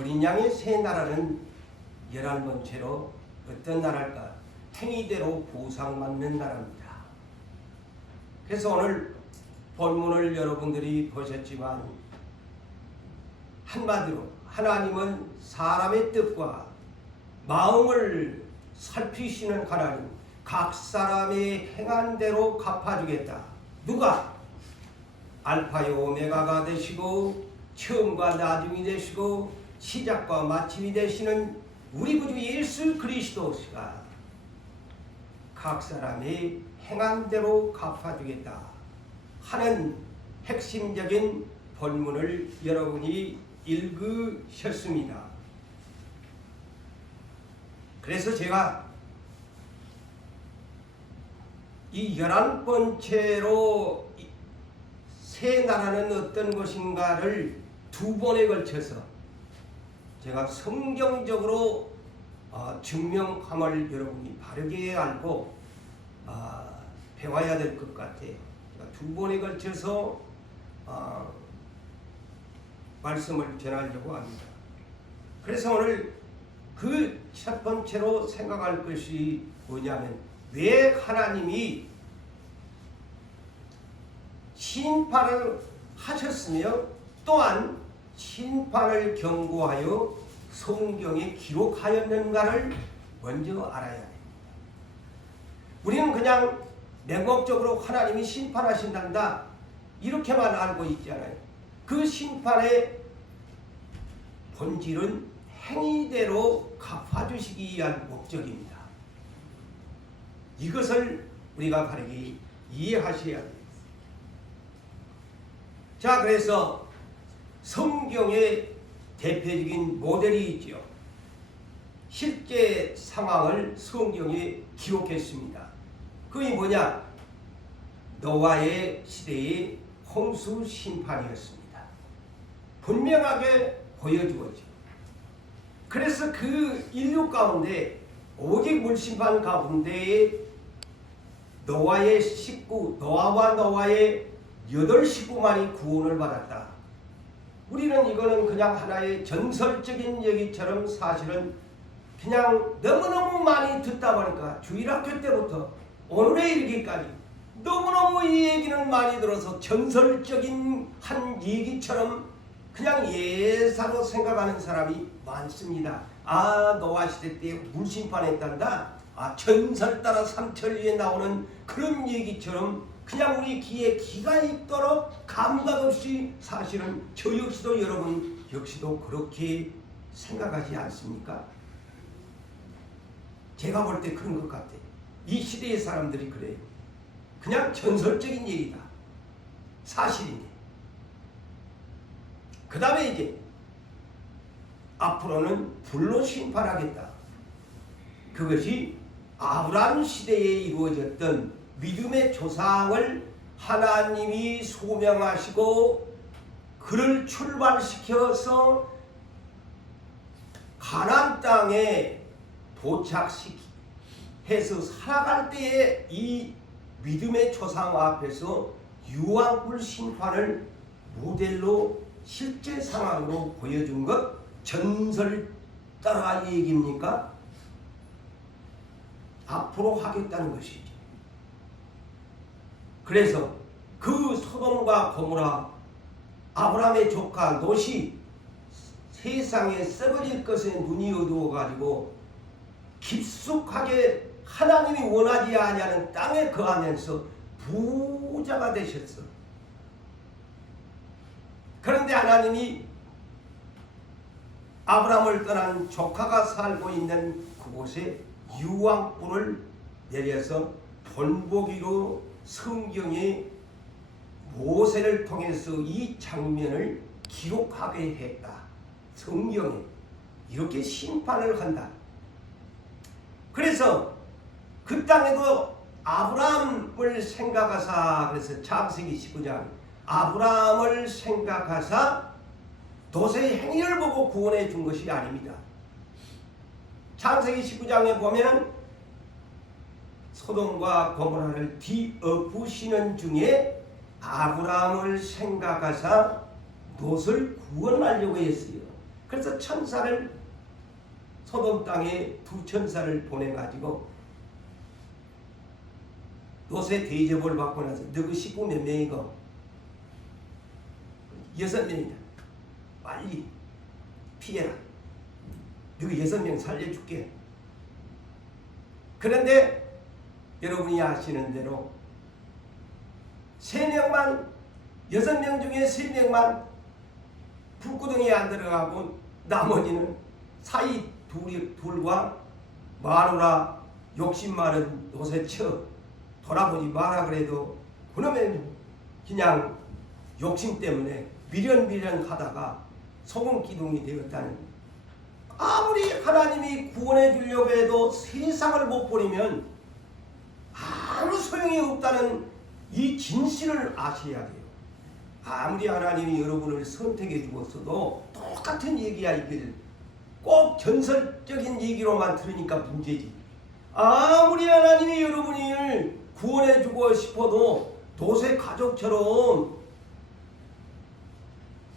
어린 양의 새 나라는 11번째로 어떤 나라일까? 행위대로 보상받는 나라입니다. 그래서 오늘 본문을 여러분들이 보셨지만 한마디로 하나님은 사람의 뜻과 마음을 살피시는 하나님, 각 사람의 행한 대로 갚아주겠다. 누가? 알파요 오메가가 되시고 처음과 나중이 되시고 시작과 마침이 되시는 우리 구주 예수 그리스도가 각 사람의 행한 대로 갚아주겠다 하는 핵심적인 본문을 여러분이 읽으셨습니다. 그래서 제가 이 11번째로 새 나라는 어떤 것인가를 두 번에 걸쳐서 제가 성경적으로 증명함을 여러분이 바르게 알고 배워야 될 것 같아요. 두 번에 걸쳐서 말씀을 전하려고 합니다. 그래서 오늘 그 첫 번째로 생각할 것이 뭐냐면 왜 하나님이 심판을 하셨으며 또한 심판을 경고하여 성경에 기록하였는가를 먼저 알아야 됩니다. 우리는 그냥 맹목적으로 하나님이 심판하신단다 이렇게만 알고 있잖아요. 그 심판의 본질은 행위대로 갚아주시기 위한 목적입니다. 이것을 우리가 바르게 이해하셔야 됩니다. 자, 그래서 성경에 대표적인 모델이 있죠. 실제 상황을 성경에 기록했습니다. 그게 뭐냐? 노아의 시대의 홍수 심판이었습니다. 분명하게 보여주었죠. 그래서 그 인류 가운데 오직 물심판 가운데에 노아의 식구, 노아와 노아의 8식구만이 구원을 받았다. 우리는 이거는 그냥 하나의 전설적인 얘기처럼 사실은 그냥 너무너무 많이 듣다 보니까 주일학교 때부터 오늘에 이르기까지 너무너무 이 얘기는 많이 들어서 전설적인 한 얘기처럼 그냥 예사로 생각하는 사람이 많습니다. 노아 시대 때 물심판했단다. 전설 따라 삼천 위에 나오는 그런 얘기처럼 그냥 우리 귀에 기가 있도록 감각 없이 사실은 저 역시도 여러분 역시도 그렇게 생각하지 않습니까? 제가 볼 때 그런 것 같아요. 이 시대의 사람들이 그래요. 그냥 전설적인 얘기다. 사실인데. 그 다음에 이제 앞으로는 불로 심판하겠다. 그것이 아브라함 시대에 이루어졌던 믿음의 조상을 하나님이 소명하시고 그를 출발시켜서 가나안 땅에 도착시켜서 살아갈 때에 이 믿음의 조상 앞에서 유황불 심판을 모델로 실제 상황으로 보여준 것 전설 따라 얘기입니까? 앞으로 하겠다는 것이죠. 그래서 그 소돔과 고모라 아브라함의 조카 롯이 세상에 썩어질 것에 눈이 어두워가지고 깊숙하게 하나님이 원하지 아니하는 땅에 거하면서 부자가 되셨어. 그런데 하나님이 아브라함을 떠난 조카가 살고 있는 그곳에 유황불을 내려서 본보기로 성경에 모세를 통해서 이 장면을 기록하게 했다. 성경에 이렇게 심판을 한다. 그래서 그 땅에도 아브라함을 생각하사, 그래서 창세기 19장 아브라함을 생각하사 도세의 행위를 보고 구원해 준 것이 아닙니다. 창세기 19장에 보면 소돔과 고모라를 뒤엎으시는 중에 아브라함을 생각하사 롯을 구원하려고 했어요. 그래서 천사를 소돔 땅에 두 천사를 보내가지고 롯의 대접을 받고 나서 너그 식구 몇 명이고 6명이다. 빨리 피해라. 너그 6명 살려줄게. 그런데 여러분이 아시는 대로 3명만 6명 중에 3명만 불구덩이에 안 들어가고 나머지는 사이 둘과 마누라 욕심 많은 롯에 쳐 돌아보지 마라 그래도 그놈의 그냥 욕심 때문에 미련미련 하다가 소금 기둥이 되었다는, 아무리 하나님이 구원해 주려고 해도 세상을 못 버리면 아무 소용이 없다는 이 진실을 아셔야 돼요. 아무리 하나님이 여러분을 선택해 주었어도 똑같은 얘기야. 이걸 꼭 전설적인 얘기로만 들으니까 문제지. 아무리 하나님이 여러분을 구원해 주고 싶어도 롯의 가족처럼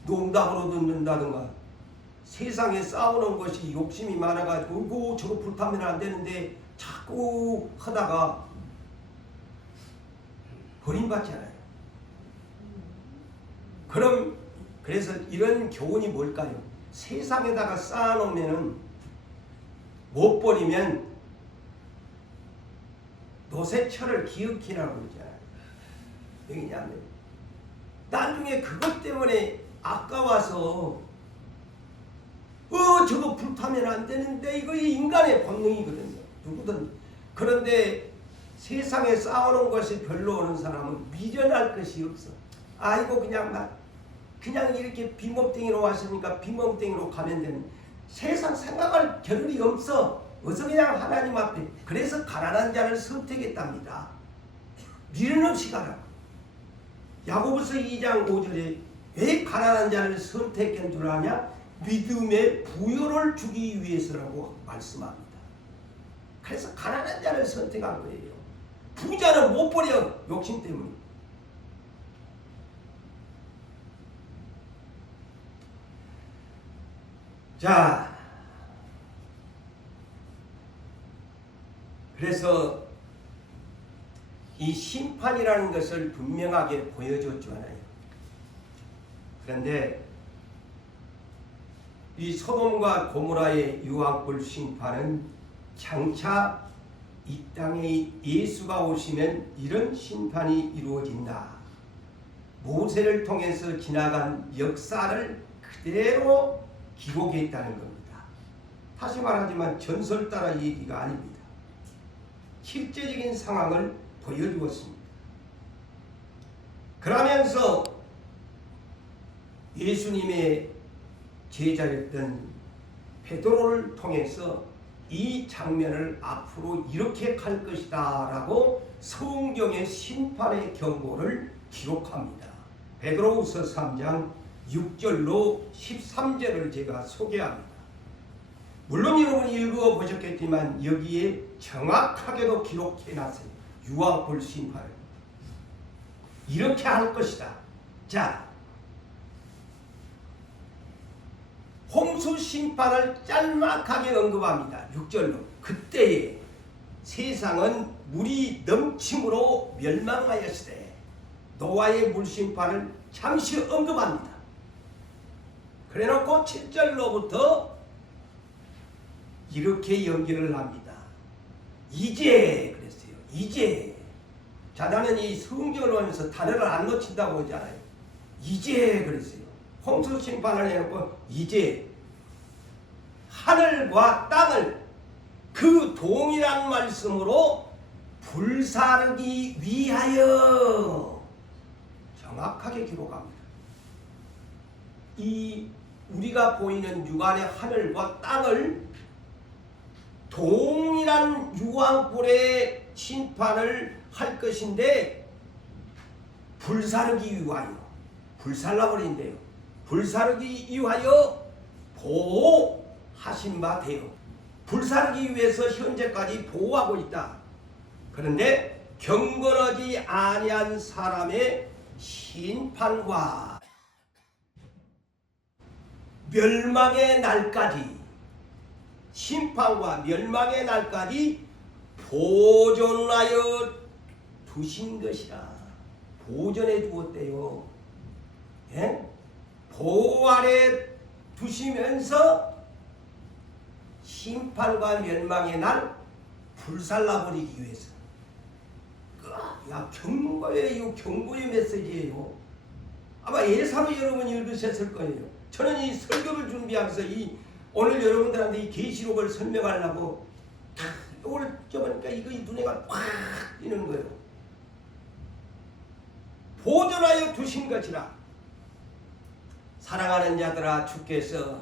농담으로 듣는다든가 세상에 싸우는 것이 욕심이 많아가지고 저거 불타면 안 되는데 자꾸 하다가 버림받잖아요. 그래서 이런 교훈이 뭘까요? 세상에다가 쌓아놓으면은 못 버리면 롯의 철을 기억해라고 그러잖아요. 왜냐하면 나중에 그것 때문에 아까워서 저거 불타면 안 되는데 이거 인간의 본능이거든요. 누구든. 그런데 세상에 쌓아놓은 것이 별로 오는 사람은 미련할 것이 없어. 아이고 그냥 이렇게 빈몸뚱이로 왔으니까 빈몸뚱이로 가면 되는, 세상 생각할 겨를이 없어. 어서 그냥 하나님 앞에. 그래서 가난한 자를 선택했답니다. 미련 없이 가라. 야고보서 2장 5절에 왜 가난한 자를 선택한 줄 아냐? 믿음의 부여를 주기 위해서라고 말씀합니다. 그래서 가난한 자를 선택한 거예요. 부자는 못 버려. 욕심 때문에. 자, 그래서 이 심판이라는 것을 분명하게 보여줬잖아요. 그런데 이 소돔과 고모라의 유황불 심판은 장차 이 땅에 예수가 오시면 이런 심판이 이루어진다. 모세를 통해서 지나간 역사를 그대로 기록했다는 겁니다. 다시 말하지만 전설 따라 얘기가 아닙니다. 실제적인 상황을 보여주었습니다. 그러면서 예수님의 제자였던 베드로를 통해서 이 장면을 앞으로 이렇게 갈 것이다 라고 성경의 심판의 경고를 기록합니다. 베드로후서 3장 6절로 13절을 제가 소개합니다. 물론 여러분이 읽어보셨겠지만 여기에 정확하게도 기록해놨어요. 유황불 심판을 이렇게 할 것이다. 자, 홍수 심판을 짤막하게 언급합니다. 6절로. 그때에 세상은 물이 넘침으로 멸망하였으되 노아의 물심판을 잠시 언급합니다. 그래놓고 7절로부터 이렇게 연기를 합니다. 이제 그랬어요. 이제. 자, 나는 이 성경을 보면서 단어를 안 놓친다고 하잖아요. 이제 그랬어요. 홍수 심판을 해놓고 이제 하늘과 땅을 그 동일한 말씀으로 불사르기 위하여 정확하게 기록합니다. 이 우리가 보이는 육안의 하늘과 땅을 동일한 유황불의 심판을 할 것인데 불사르기 위하여, 불살라버린대요. 불사르기 위하여 보호하신 바 되요. 불사르기 위해서 현재까지 보호하고 있다. 그런데 경건하지 아니한 사람의 심판과 멸망의 날까지, 심판과 멸망의 날까지 보존하여 두신 것이라. 보존해 두었대요. 예? 보호 아래 두시면서 심판과 멸망의 날 불살라버리기 위해서. 야, 경고예요. 경고의 메시지예요. 아마 예사로 여러분이 읽으셨을 거예요. 저는 이 설교를 준비하면서 오늘 여러분들한테 이 계시록을 설명하려고 이걸 쪄보니까 이거 눈에가 팍 띄는 거예요. 보존하여 두신 것이라. 사랑하는 자들아, 주께서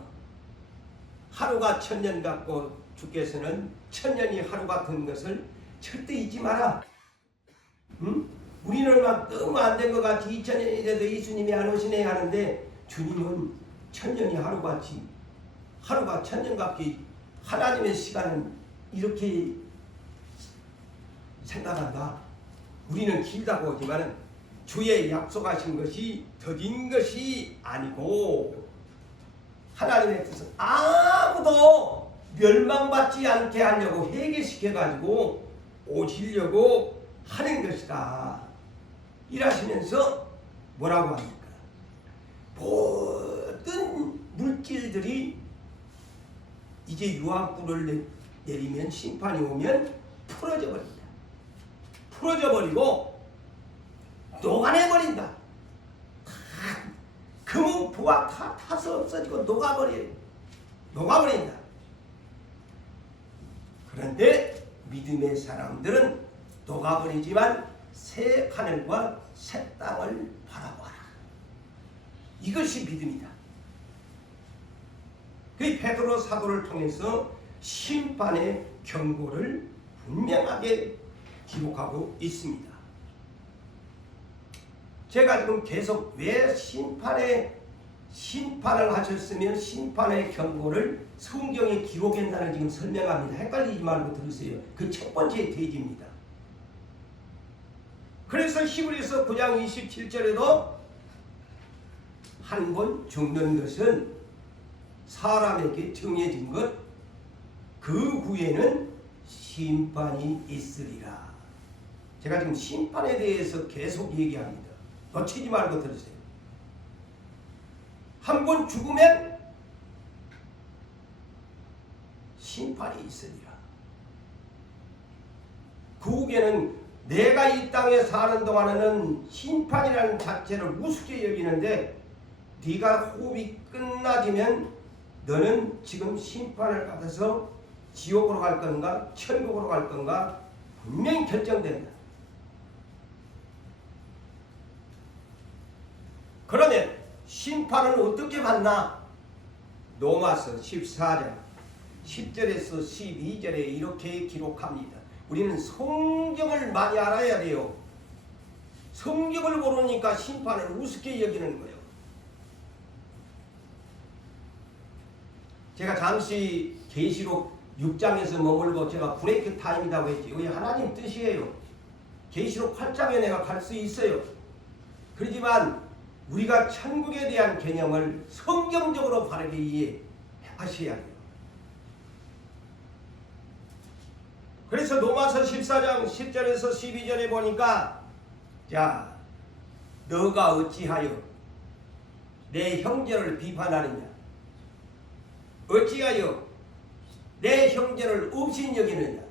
하루가 천년 같고 주께서는 천년이 하루 같은 것을 절대 잊지 마라. 응? 우리는 막 너무 안 된 것 같이 2000년이 돼도 예수님이 안 오시네 하는데 주님은 천년이 하루같이, 하루가 천년 같게 하나님의 시간은 이렇게 생각한다. 우리는 길다고 하지만 주의 약속하신 것이 더딘 것이 아니고 하나님의 뜻은 아무도 멸망받지 않게 하려고 회개시켜가지고 오시려고 하는 것이다. 이러시면서 뭐라고 합니까? 모든 물질들이 이제 유황불을 내리면, 심판이 오면 풀어져 버립니다. 풀어져 버리고 녹아내 버린다. 금은 부와 다 타서 없어지고 녹아버린다. 그런데 믿음의 사람들은 녹아버리지만 새 하늘과 새 땅을 바라보아라. 이것이 믿음이다. 그 베드로 사도를 통해서 심판의 경고를 분명하게 기록하고 있습니다. 제가 지금 계속 왜 심판을 하셨으면 심판의 경고를 성경에 기록했나를 지금 설명합니다. 헷갈리지 말고 들으세요. 그 첫 번째 대지입니다. 그래서 히브리서 9장 27절에도 한 번 죽는 것은 사람에게 정해진 것, 그 후에는 심판이 있으리라. 제가 지금 심판에 대해서 계속 얘기합니다. 놓치지 말고 들으세요. 한 번 죽으면 심판이 있으리라. 그 후에는 내가 이 땅에 사는 동안에는 심판이라는 자체를 우습게 여기는데 네가 호흡이 끝나지면 너는 지금 심판을 받아서 지옥으로 갈 건가 천국으로 갈 건가 분명히 결정된다. 그러면 심판은 어떻게 받나? 로마서 14장 10절에서 12절에 이렇게 기록합니다. 우리는 성경을 많이 알아야 돼요. 성경을 모르니까 심판을 우습게 여기는 거예요. 제가 잠시 계시록 6장에서 머물고 제가 브레이크 타임이라고 했지. 이게 하나님 뜻이에요. 계시록 8장에 내가 갈 수 있어요. 그렇지만 우리가 천국에 대한 개념을 성경적으로 바르게 이해하셔야 해요. 그래서 로마서 14장 10절에서 12절에 보니까 자, 너가 어찌하여 내 형제를 비판하느냐? 어찌하여 내 형제를 업신여기느냐?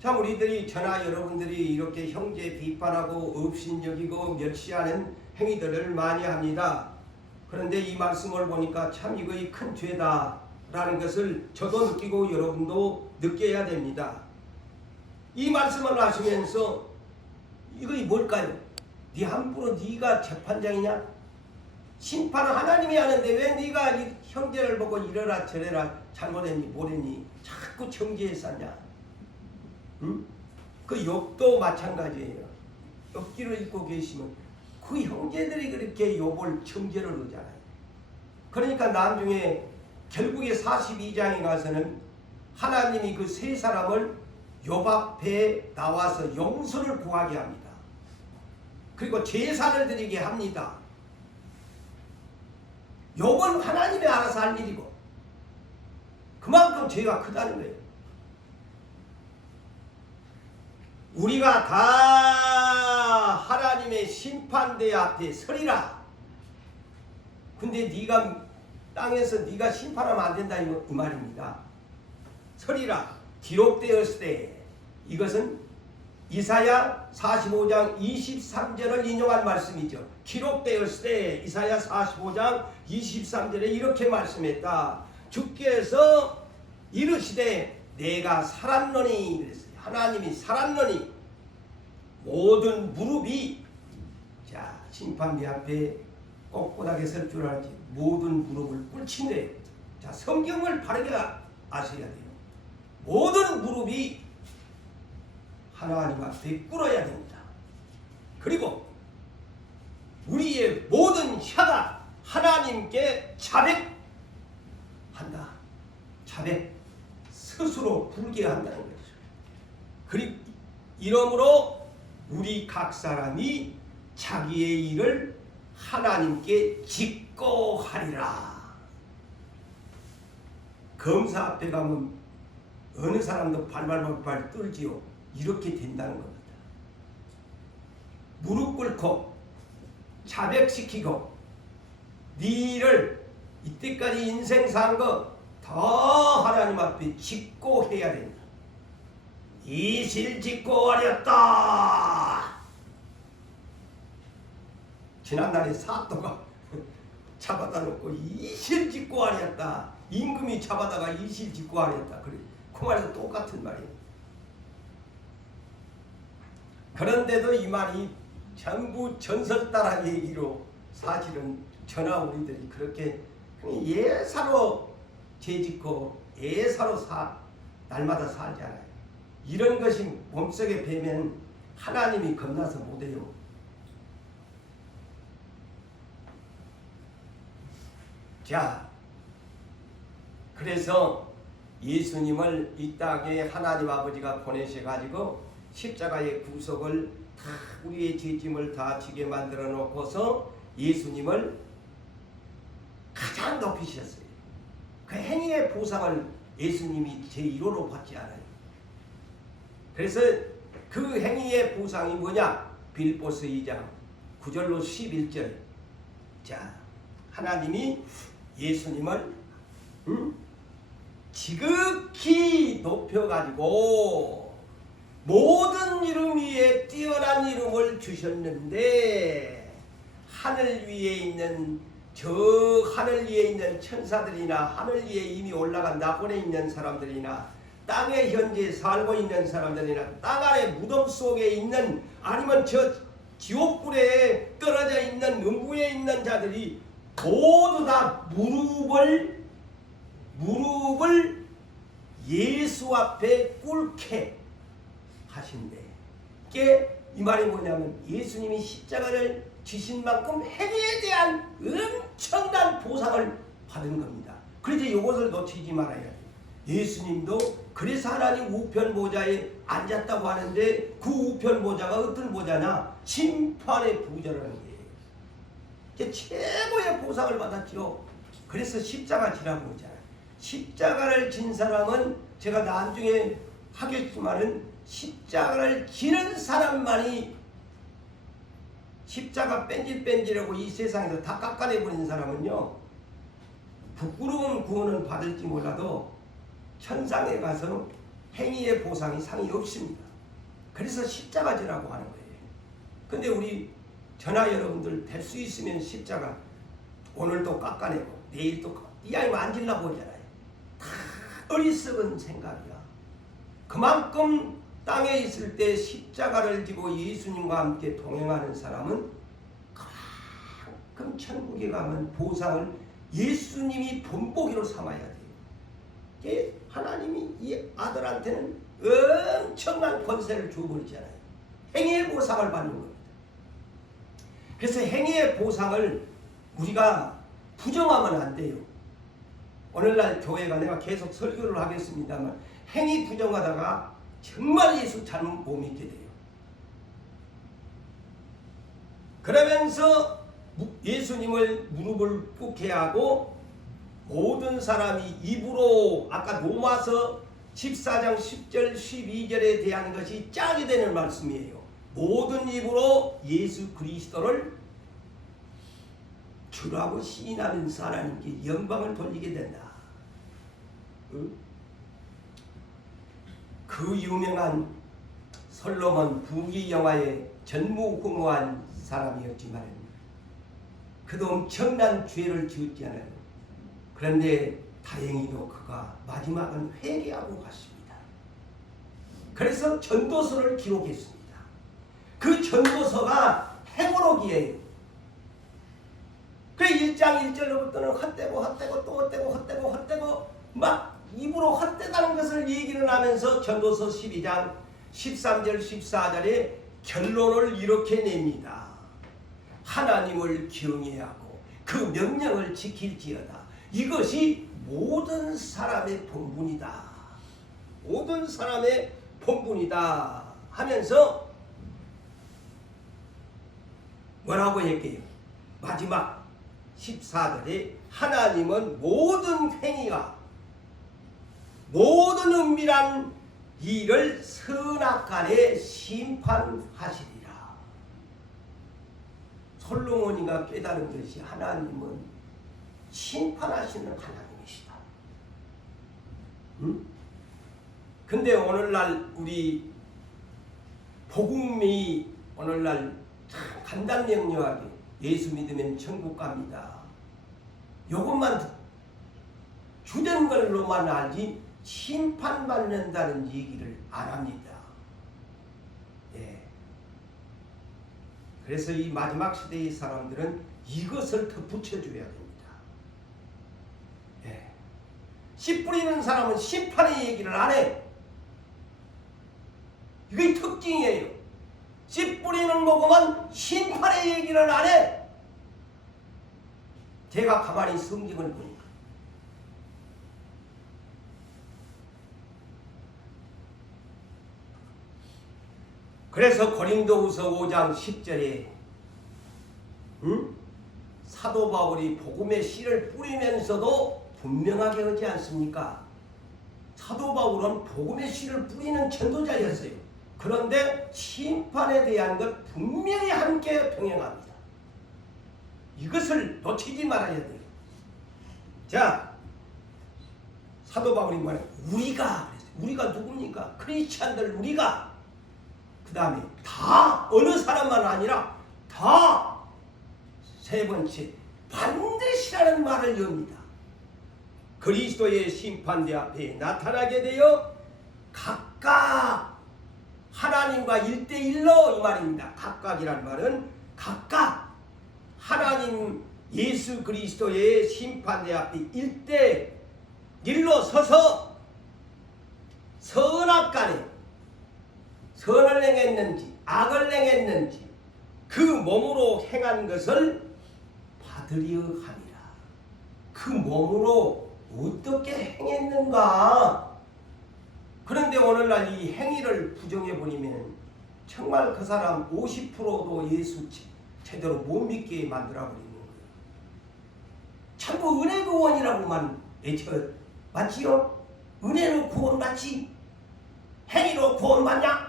참 우리들이 저나 여러분들이 이렇게 형제 비판하고 업신여기고 멸시하는 행위들을 많이 합니다. 그런데 이 말씀을 보니까 참 이거이 큰 죄다라는 것을 저도 느끼고 여러분도 느껴야 됩니다. 이 말씀을 하시면서 이거이 뭘까요? 네 함부로 네가 재판장이냐? 심판은 하나님이 하는데 왜 네가 이 형제를 보고 이래라 저래라 잘못했니 뭐랬니 자꾸 정죄에 쌓냐? 응? 그 욥도 마찬가지예요. 욥기를 읽고 계시면 그 형제들이 그렇게 욥을 정죄를 하잖아요. 그러니까 나중에 결국에 42장에 가서는 하나님이 그 세 사람을 욥 앞에 나와서 용서를 구하게 합니다. 그리고 제사를 드리게 합니다. 욕은 하나님이 알아서 할 일이고 그만큼 죄가 크다는 거예요. 우리가 다 하나님의 심판대 앞에 서리라. 근데 네가 땅에서 네가 심판하면 안 된다 이 말입니다. 서리라. 기록되었을 때 이것은 이사야 45장 23절을 인용한 말씀이죠. 기록되었을 때 이사야 45장 23절에 이렇게 말씀했다. 주께서 이르시되 내가 살았노니 그랬어요. 하나님이 살았노니 모든 무릎이 자 심판대 앞에 꼿꼿하게 설 줄 알지 모든 무릎을 꿇친대. 자 성경을 바르게 아셔야 돼요. 모든 무릎이 하나님 앞에 꿇어야 됩니다. 그리고 우리의 모든 혀가 하나님께 자백한다. 자백 스스로 불게 한다는 거죠. 그리고 이러므로 우리 각 사람이 자기의 일을 하나님께 직고하리라. 검사 앞에 가면 어느 사람도 발발발발 떨지요. 이렇게 된다는 겁니다. 무릎 꿇고 자백시키고 네 일을 이때까지 인생 산 거 더 하나님 앞에 직고해야 된다. 이실 직고하렸다. 지난날에 사또가 잡아다 놓고 이실 직고하렸다. 임금이 잡아다가 이실 직고하렸다. 그래. 그 말도 똑같은 말이에요. 그런데도 이 말이 전부 전설 따라 얘기로 사실은 전하 우리들이 그렇게 예사로 죄짓고 예사로 날마다 살잖아요. 이런 것이 몸속에 배면 하나님이 겁나서 못해요. 자, 그래서 예수님을 이 땅에 하나님 아버지가 보내셔가지고 십자가의 구속을 다 우리의 죄짐을 다 지게 만들어 놓고서 예수님을 가장 높이셨어요. 그 행위의 보상을 예수님이 제1호로 받지 않아요. 그래서 그 행위의 보상이 뭐냐? 빌보스 2장 9절로 11절. 자, 하나님이 예수님을 지극히 높여가지고 모든 이름 위에 뛰어난 이름을 주셨는데 하늘 위에 있는 저 하늘 위에 있는 천사들이나 하늘 위에 이미 올라간 낙원에 있는 사람들이나 땅에 현재 살고 있는 사람들이나 땅 아래 무덤 속에 있는 아니면 저 지옥불에 떨어져 있는 음부에 있는 자들이 모두 다 무릎을 예수 앞에 꿇게 하신대. 이게 이 말이 뭐냐면 예수님이 십자가를 지신 만큼 행위에 대한 엄청난 보상을 받은 겁니다. 그래서 이것을 놓치지 말아야 돼요. 예수님도 그래서 하나님 우편 보좌에 앉았다고 하는데 그 우편 보좌가 어떤 보좌냐? 심판의 보좌라는 거예요. 이게 최고의 보상을 받았죠. 그래서 십자가 지라고 하잖아요. 십자가를 진 사람은 제가 나중에 하겠지만은 십자가를 지는 사람만이 십자가 뺀질뺀질하고 이 세상에서 다 깎아내버린 사람은요 부끄러운 구원은 받을지 몰라도 천상에 가서는 행위의 보상이 상이 없습니다. 그래서 십자가지라고 하는 거예요. 근데 우리 전하 여러분들 될 수 있으면 십자가 오늘도 깎아내고 내일도 이 아이 만질라고 하잖아요. 다 어리석은 생각이야. 그만큼 땅에 있을 때 십자가를 지고 예수님과 함께 동행하는 사람은 그만큼 천국에 가면 보상을 예수님이 본보기로 삼아야 돼요. 하나님이 이 아들한테는 엄청난 권세를 줘버리잖아요. 행위의 보상을 받는 겁니다. 그래서 행위의 보상을 우리가 부정하면 안 돼요. 오늘날 교회가 내가 계속 설교를 하겠습니다만 행위 부정하다가 정말 예수 잘못 못 믿게 돼요. 그러면서 예수님을 무릎을 꿇게 하고 모든 사람이 입으로 아까 로마서 14장 10절 12절에 대한 것이 짝이 되는 말씀이에요. 모든 입으로 예수 그리스도를 주라고 시인하면서 하나님께 영광을 돌리게 된다. 그 유명한 솔로몬 부귀 영화의 전무후무한 사람이었지만 그도 엄청난 죄를 지었지 않아요. 그런데 다행히도 그가 마지막은 회개하고 갔습니다. 그래서 전도서를 기록했습니다. 그 전도서가 행어록이에요. 그 1장 1절로부터는 헛되고 또 헛되고 막 입으로 헛되다는 것을 얘기를 하면서 전도서 12장 13절 14절에 결론을 이렇게 냅니다. 하나님을 경외하고 그 명령을 지킬지어다. 이것이 모든 사람의 본분이다. 모든 사람의 본분이다 하면서 뭐라고 할게요? 마지막 14절에 하나님은 모든 행위와 모든 은밀한 일을 선악간에 심판하시리라. 솔로몬이가 깨달은 것이 하나님은 심판하시는 하나님이시다. 근데 오늘날 우리 복음이 오늘날 참 간단명료하게 예수 믿으면 천국 갑니다. 요것만 주된 걸로만 알지 심판받는다는 얘기를 안 합니다. 예. 그래서 이 마지막 시대의 사람들은 이것을 더 붙여줘야 됩니다. 예. 씨 뿌리는 사람은 심판의 얘기를 안 해. 이게 특징이에요. 씨 뿌리는 먹으면 심판의 얘기를 안 해. 제가 가만히 성경을 보니까 그래서 고린도후서 5장 10절에 사도 바울이 복음의 씨를 뿌리면서도 분명하게 하지 않습니까? 사도 바울은 복음의 씨를 뿌리는 전도자였어요. 그런데 심판에 대한 것 분명히 함께 병행합니다. 이것을 놓치지 말아야 돼요. 자, 사도 바울이 말해요. 우리가 누굽니까? 크리스찬들 우리가. 그 다음에 다 어느 사람만 아니라 다 세 번째 반드시라는 말을 엽니다. 그리스도의 심판대 앞에 나타나게 되어 각각 하나님과 1대1로 이 말입니다. 각각이란 말은 각각 하나님 예수 그리스도의 심판대 앞에 1대1로 서서 선악간에 선을 행했는지 악을 행했는지 그 몸으로 행한 것을 받으려 함이라. 그 몸으로 어떻게 행했는가? 그런데 오늘날 이 행위를 부정해버리면 정말 그 사람 50%도 예수 제대로 못 믿게 만들어버리는 거예요. 전부 은혜 구원이라고만 외쳐. 맞지요? 은혜로 구원 받지? 행위로 구원 받냐?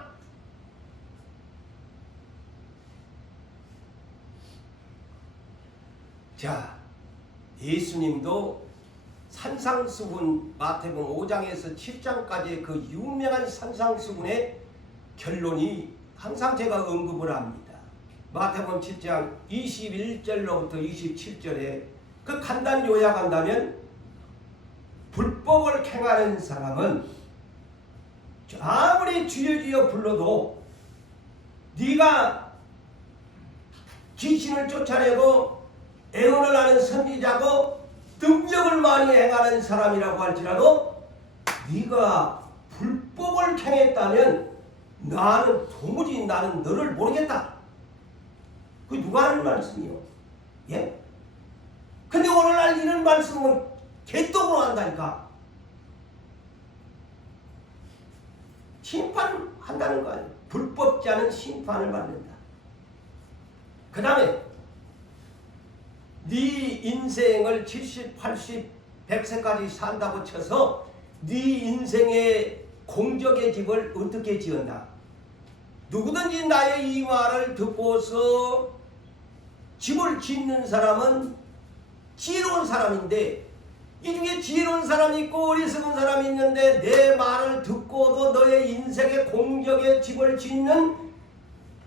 자, 예수님도 산상수훈 마태복음 5장에서 7장까지의 그 유명한 산상수훈의 결론이 항상 제가 언급을 합니다. 마태복음 7장 21절로부터 27절에 그 간단 요약한다면 불법을 행하는 사람은 아무리 주여 주여 불러도 네가 귀신을 쫓아내고 애언을 하는 선지자고 능력을 많이 행하는 사람이라고 할지라도 네가 불법을 행했다면 도무지 나는 너를 모르겠다. 그게 누가 하는 말씀이요? 예? 근데 오늘날 이런 말씀은 개떡으로 한다니까. 심판한다는 거 아니에요. 불법자는 심판을 받는다. 그 다음에 네 인생을 70, 80, 100세까지 산다고 쳐서 네 인생의 공적의 집을 어떻게 지었나? 누구든지 나의 이 말을 듣고서 집을 짓는 사람은 지혜로운 사람인데, 이 중에 지혜로운 사람이 있고 어리석은 사람이 있는데, 내 말을 듣고도 너의 인생의 공적의 집을 짓는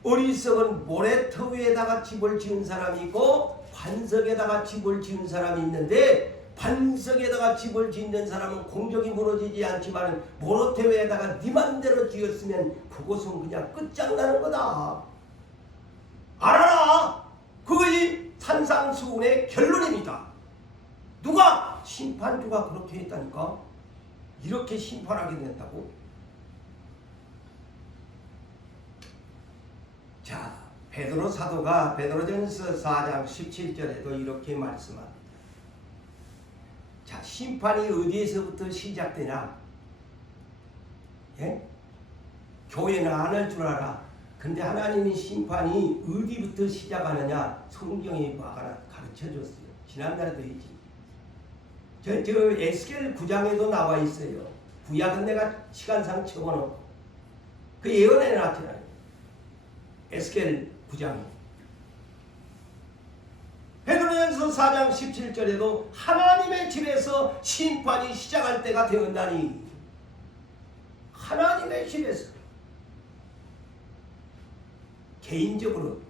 어리석은 모래터 위에다가 집을 지은 사람이 있고 반석에다가 집을 지은 사람이 있는데, 반석에다가 집을 짓는 사람은 공적이 무너지지 않지만 모래터 위에다가 네 맘대로 지었으면 그것은 그냥 끝장나는 거다. 알아라. 그것이 산상수훈의 결론입니다. 누가? 심판주가 그렇게 했다니까. 이렇게 심판하게 된다고. 자, 베드로 사도가 베드로전서 4장 17절에도 이렇게 말씀합니다. 자, 심판이 어디에서부터 시작되냐? 예? 교회는 안 할 줄 알아. 근데 하나님의 심판이 어디부터 시작하느냐? 성경이 가르쳐줬어요. 지난달에도 있지. 저 에스겔 9장에도 나와 있어요. 구약은 내가 시간상 적어놓고 그 예언에 나타나요. 에스겔 9장. 베드로전서 4장 17절에도 하나님의 집에서 심판이 시작할 때가 되었나니, 하나님의 집에서. 개인적으로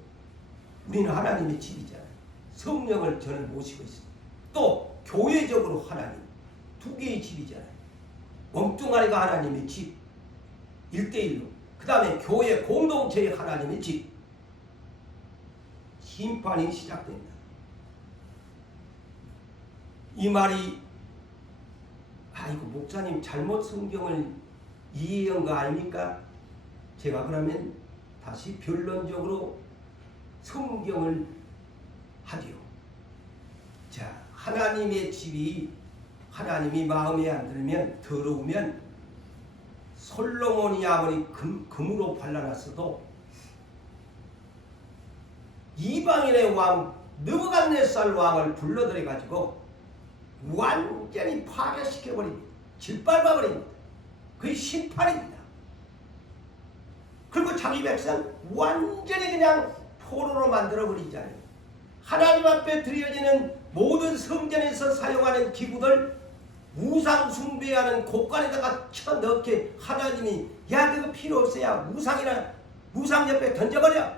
우리는 하나님의 집이잖아요. 성령을 저는 모시고 있습니다. 또 교회적으로 하나님, 두 개의 집이잖아요. 몸뚱아리가 하나님의 집, 1대1로. 그 다음에 교회 공동체의 하나님의 집. 심판이 시작됩니다. 이 말이, 아이고 목사님 잘못 성경을 이해한 거 아닙니까? 제가 그러면 다시 변론적으로 성경을 하지요. 자, 하나님의 집이 하나님이 마음에 안 들면, 더러우면 솔로몬이 아무리 금으로 발라놨어도 이방인의 왕 느부갓네살 왕을 불러들여 가지고 완전히 파괴시켜버립니다. 짓밟아버립니다. 그게 심판입니다. 그리고 자기 백성 완전히 그냥 포로로 만들어버리잖아요. 하나님 앞에 드려지는 모든 성전에서 사용하는 기구들 우상 숭배하는 곳간에다가 쳐넣게 하나님이, 야 그거 필요 없어야 우상 옆에 던져버려.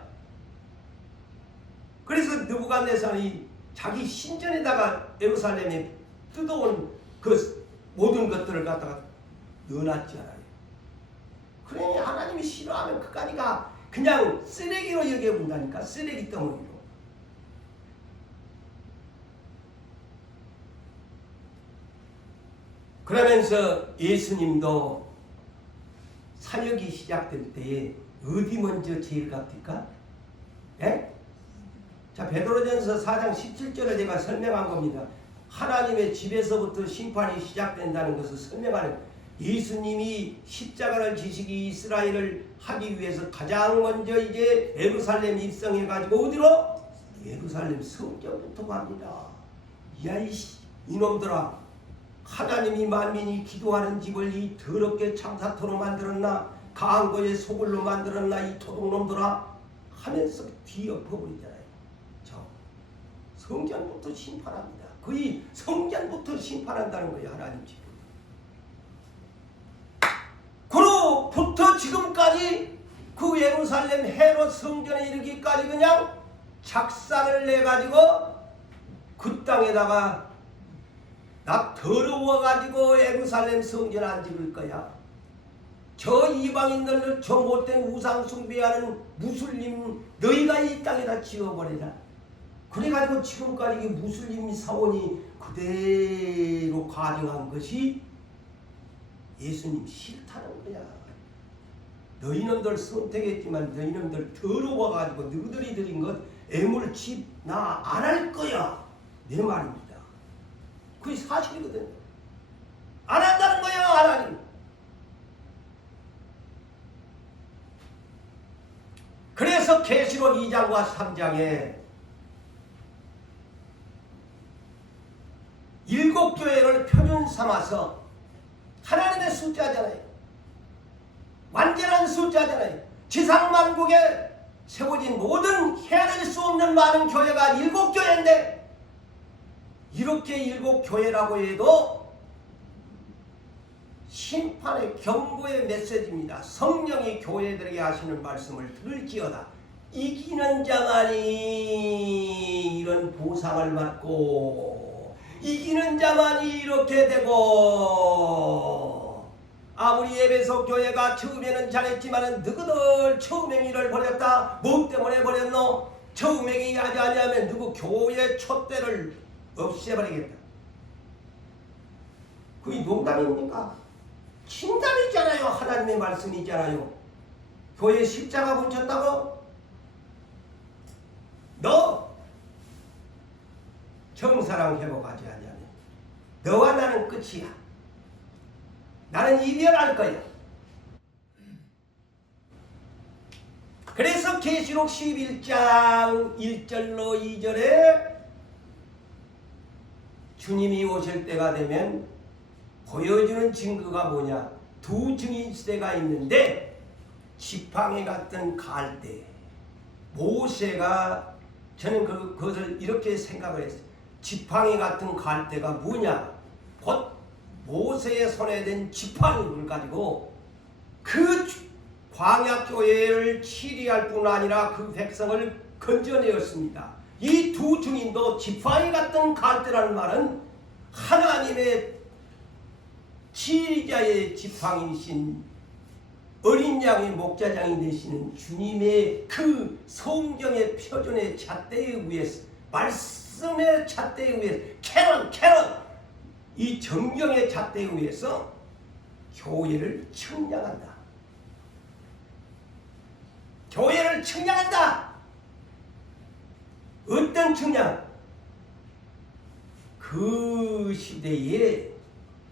그래서 느부갓네살이 자기 신전에다가 예루살렘에 뜯어온 그 모든 것들을 갖다가 넣어놨지 않아요. 그래, 하나님이 싫어하면 그까지가 그냥 쓰레기로 여겨본다니까. 쓰레기 덩어리로. 그러면서 예수님도 사역이 시작될 때에 어디 먼저 제일 갑니까? 예? 자, 베드로전서 4장 17절을 제가 설명한 겁니다. 하나님의 집에서부터 심판이 시작된다는 것을 설명하는, 예수님이 십자가를 지시기 이스라엘을 하기 위해서 가장 먼저 이제 예루살렘 입성해 가지고 어디로? 예루살렘 성전부터 갑니다. 야 이놈들아, 하나님이 만민이 기도하는 집을 이 더럽게 창사토로 만들었나? 가한 거에 소굴로 만들었나? 이 도둑놈들아 하면서 뒤엎어버리잖아요. 저 성전부터 심판합니다. 거의 성전부터 심판한다는 거예요. 하나님 집. 그로부터 지금까지 그 예루살렘 헤롯 성전에 이르기까지 그냥 작사를 내가지고 그 땅에다가 나 더러워가지고 예루살렘 성전 안 지을 거야. 저 이방인들, 저 못된 우상 숭배하는 무슬림 너희가 이 땅에다 지어버리라. 그래가지고 지금까지 무슬림 사원이 그대로 가정한 것이 예수님 싫다는 거야. 너희놈들 선택했지만 너희놈들 더러워가지고 너희들이 드린 것 애물집 나 안 할 거야. 내 말입니다. 그게 사실이거든. 안 한다는 거예요, 하나님. 그래서 계시록 2장과 3장에 일곱 교회를 표준 삼아서 하나님의 숫자잖아요. 완전한 숫자잖아요. 지상만국에 세워진 모든 헤아릴 수 없는 많은 교회가 일곱 교회인데 이렇게 일곱 교회라고 해도 심판의 경고의 메시지입니다. 성령이 교회들에게 하시는 말씀을 들을지어다. 이기는 자만이 이런 보상을 받고 이기는 자만이 이렇게 되고 아무리 에베소 교회가 처음에는 잘했지만은 너희들 처음에 일을 버렸다. 뭐 때문에 버렸노? 처음에 하지 아니하면 누구 교회 촛대를 없애버리겠다. 그게 농담입니까? 진담이잖아요. 하나님의 말씀이잖아요. 교회 십자가 붙였다고? 너 정사랑 회복하지 않으면 너와 나는 끝이야. 나는 이별할 거야. 그래서 계시록 11장 1절로 2절에 주님이 오실 때가 되면 보여주는 증거가 뭐냐? 두 증인 시대가 있는데 지팡이 같은 갈대 모세가 저는 그것을 이렇게 생각을 했어요. 지팡이 같은 갈대가 뭐냐? 곧 모세의 손에 든 지팡이를 가지고 그 광야교회를 치리할 뿐 아니라 그 백성을 건져내었습니다. 이 두 증인도 지팡이 같은 갈대라는 말은 하나님의 치리자의 지팡이신 어린 양의 목자장이 되시는 주님의 그 성경의 표준의 잣대에 의해서 말씀의 잣대에 의해서 캐논 이 정경의 잣대에 의해서 교회를 측량한다. 교회를 측량한다. 어떤 측량? 그 시대에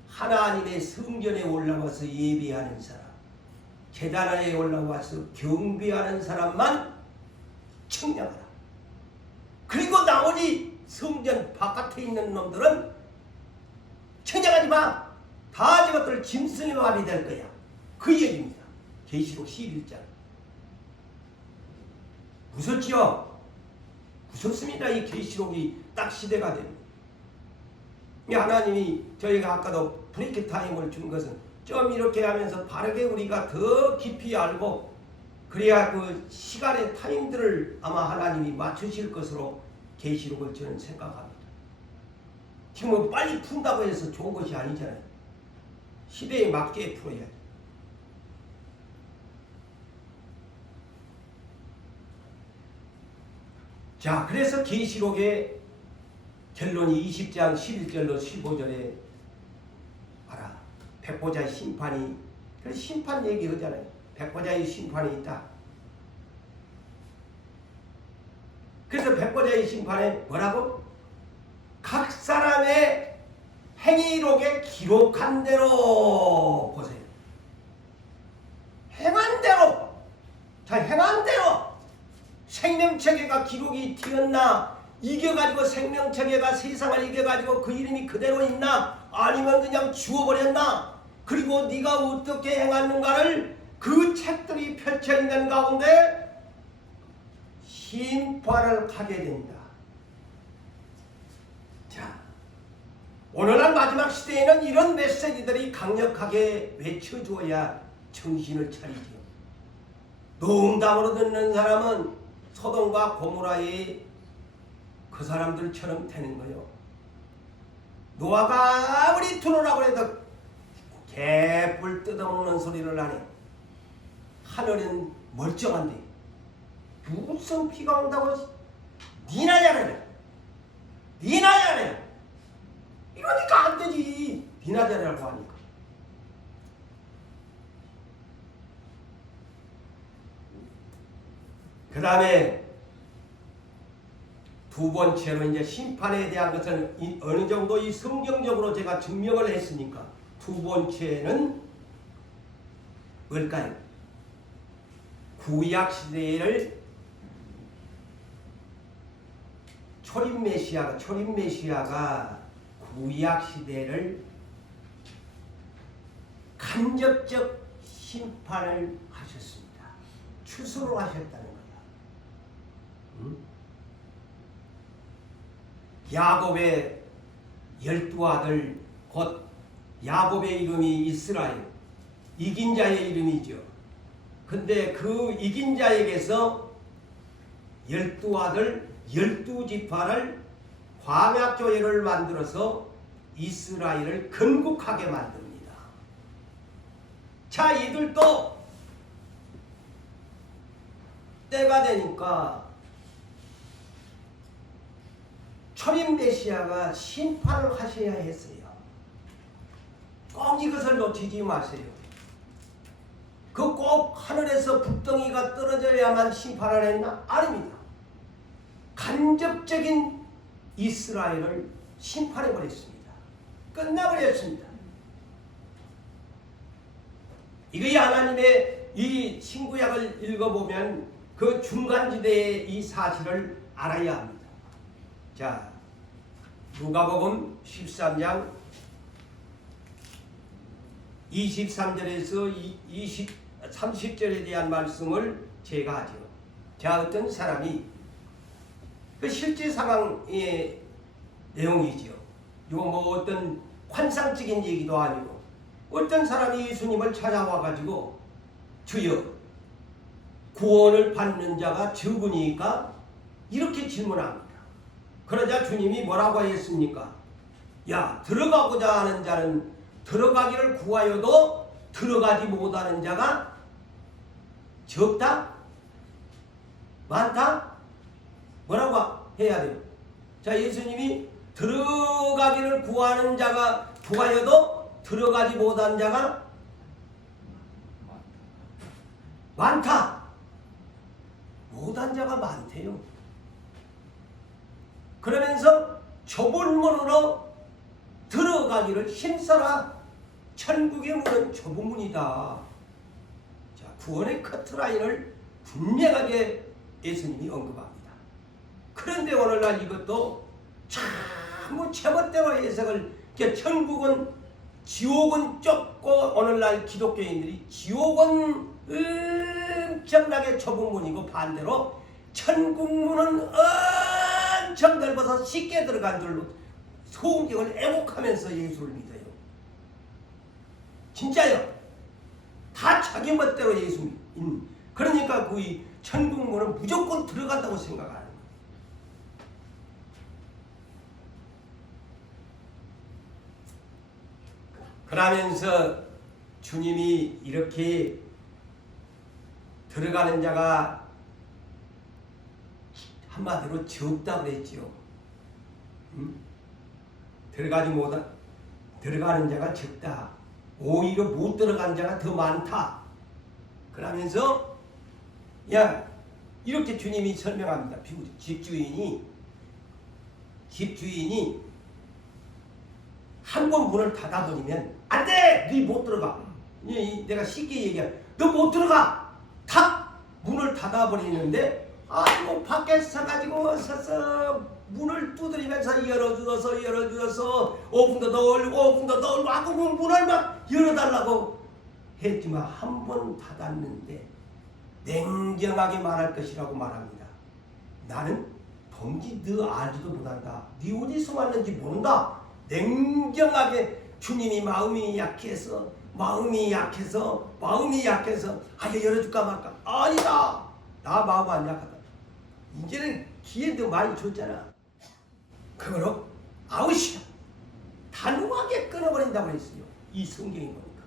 하나님의 성전에 올라와서 예배하는 사람, 제단에 올라와서 경배하는 사람만 측량하라. 그리고 나머지 성전 바깥에 있는 놈들은 측량하지 마. 다 저것들 짐승의 말이 될 거야. 그 얘기입니다. 계시록 11장. 무섭지요? 무섭습니다. 이 계시록이 딱 시대가 됩니다. 하나님이 저희가 아까도 브레이크 타임을 준 것은 좀 이렇게 하면서 바르게 우리가 더 깊이 알고 그래야 그 시간의 타임들을 아마 하나님이 맞추실 것으로 계시록을 저는 생각합니다. 지금 뭐 빨리 푼다고 해서 좋은 것이 아니잖아요. 시대에 맞게 풀어야죠. 자, 그래서 계시록의 결론이 20장 11절로 15절에 알아. 백보자의 심판이, 그래서 심판 얘기하잖아요. 백보자의 심판이 있다. 그래서 백보자의 심판에 뭐라고? 각 사람의 행위록에 기록한 대로 보세요. 행한 대로. 자, 행한 대로. 생명체계가 기록이 되었나? 이겨가지고 생명체계가 세상을 이겨가지고 그 이름이 그대로 있나? 아니면 그냥 주워버렸나? 그리고 네가 어떻게 행하는가를 그 책들이 펼쳐있는 가운데 심판을 하게 된다. 자, 오늘날 마지막 시대에는 이런 메시지들이 강력하게 외쳐줘야 정신을 차리죠. 농담으로 듣는 사람은 소돔과 고모라의 그 사람들처럼 되는 거요. 노아가 아무리 들어오라고 해도 개뿔 뜯어먹는 소리를 하네. 하늘은 멀쩡한데 무슨 비가 온다고 니나 잘해라. 니나 잘해라. 이러니까 안 되지. 니나 잘해라고 하니까. 그 다음에 두 번째로 이제 심판에 대한 것은 어느 정도 이 성경적으로 제가 증명을 했으니까 두 번째는 뭘까요? 구약 시대를 초림 메시아가 구약 시대를 간접적 심판을 하셨습니다. 추수로 하셨다는 거야. 응? 야곱의 12아들 곧 야곱의 이름이 이스라엘, 이긴 자의 이름이죠. 근데 그 이긴 자에게서 12아들 12지파를 광야교회를 만들어서 이스라엘을 건국하게 만듭니다. 자, 이들도 때가 되니까 초림 메시아가 심판을 하셔야 했어요. 꼭 이것을 놓치지 마세요. 그 꼭 하늘에서 불덩이가 떨어져야만 심판을 했나? 아닙니다. 간접적인 이스라엘을 심판해버렸습니다. 끝나버렸습니다. 이거 하나님의 이 신구약을 읽어보면 그 중간지대의 이 사실을 알아야 합니다. 자, 누가복음 13장 23절에서 30절에 대한 말씀을 제가 하죠. 자, 어떤 사람이 그 실제 상황의 내용이지요. 이거 뭐 어떤 환상적인 얘기도 아니고 어떤 사람이 예수님을 찾아와 가지고 주여 구원을 받는 자가 적으니까 이렇게 질문합니다. 그러자 주님이 뭐라고 했습니까? 야, 들어가고자 하는 자는 들어가기를 구하여도 들어가지 못하는 자가 적다? 많다? 뭐라고 해야 돼요? 자, 예수님이 들어가기를 구하는 자가 구하여도 들어가지 못한 자가 많다. 못한 자가 많대요. 그러면서 좁은 문으로 들어가기를 힘써라. 천국의 문은 좁은 문이다. 자, 구원의 커트라인을 분명하게 예수님이 언급합니다. 그런데 오늘날 이것도 참 제멋대로 해석을, 천국은 지옥은 좁고 오늘날 기독교인들이 지옥은 엄청나게 좁은 문이고 반대로 천국 문은 엄청 넓어서 쉽게 들어간 줄로 성경을 애곡하면서 예수를 믿어요. 진짜요. 다 자기 멋대로 예수 믿는. 그러니까 그 천국 문은 무조건 들어간다고 생각하는 거예요. 그러면서 주님이 이렇게 들어가는 자가 한마디로 적다고 그랬지요. 들어가는 자가 적다. 오히려 못 들어간 자가 더 많다. 그러면서 야, 이렇게 주님이 설명합니다. 집주인이 한 번 문을 닫아버리면 안 돼! 너 못 들어가. 내가 쉽게 얘기해. 너 못 들어가! 탁! 문을 닫아버리는데 아이고 밖에서 가지고 서서 문을 두드리면서 열어주어서 5분 더 올리고 하고 문을 막 열어달라고 했지만 한 번 닫았는데 냉정하게 말할 것이라고 말합니다. 나는 동지 너 알지도 못한다. 네 어디서 왔는지 모른다. 냉정하게 주님이 마음이 약해서 열어줄까 말까. 아니다. 나 마음 안 약하다. 이제는 기회도 많이 줬잖아. 그거로 아웃이야. 단호하게 끊어버린다고 했어요. 이 성경이 보니까.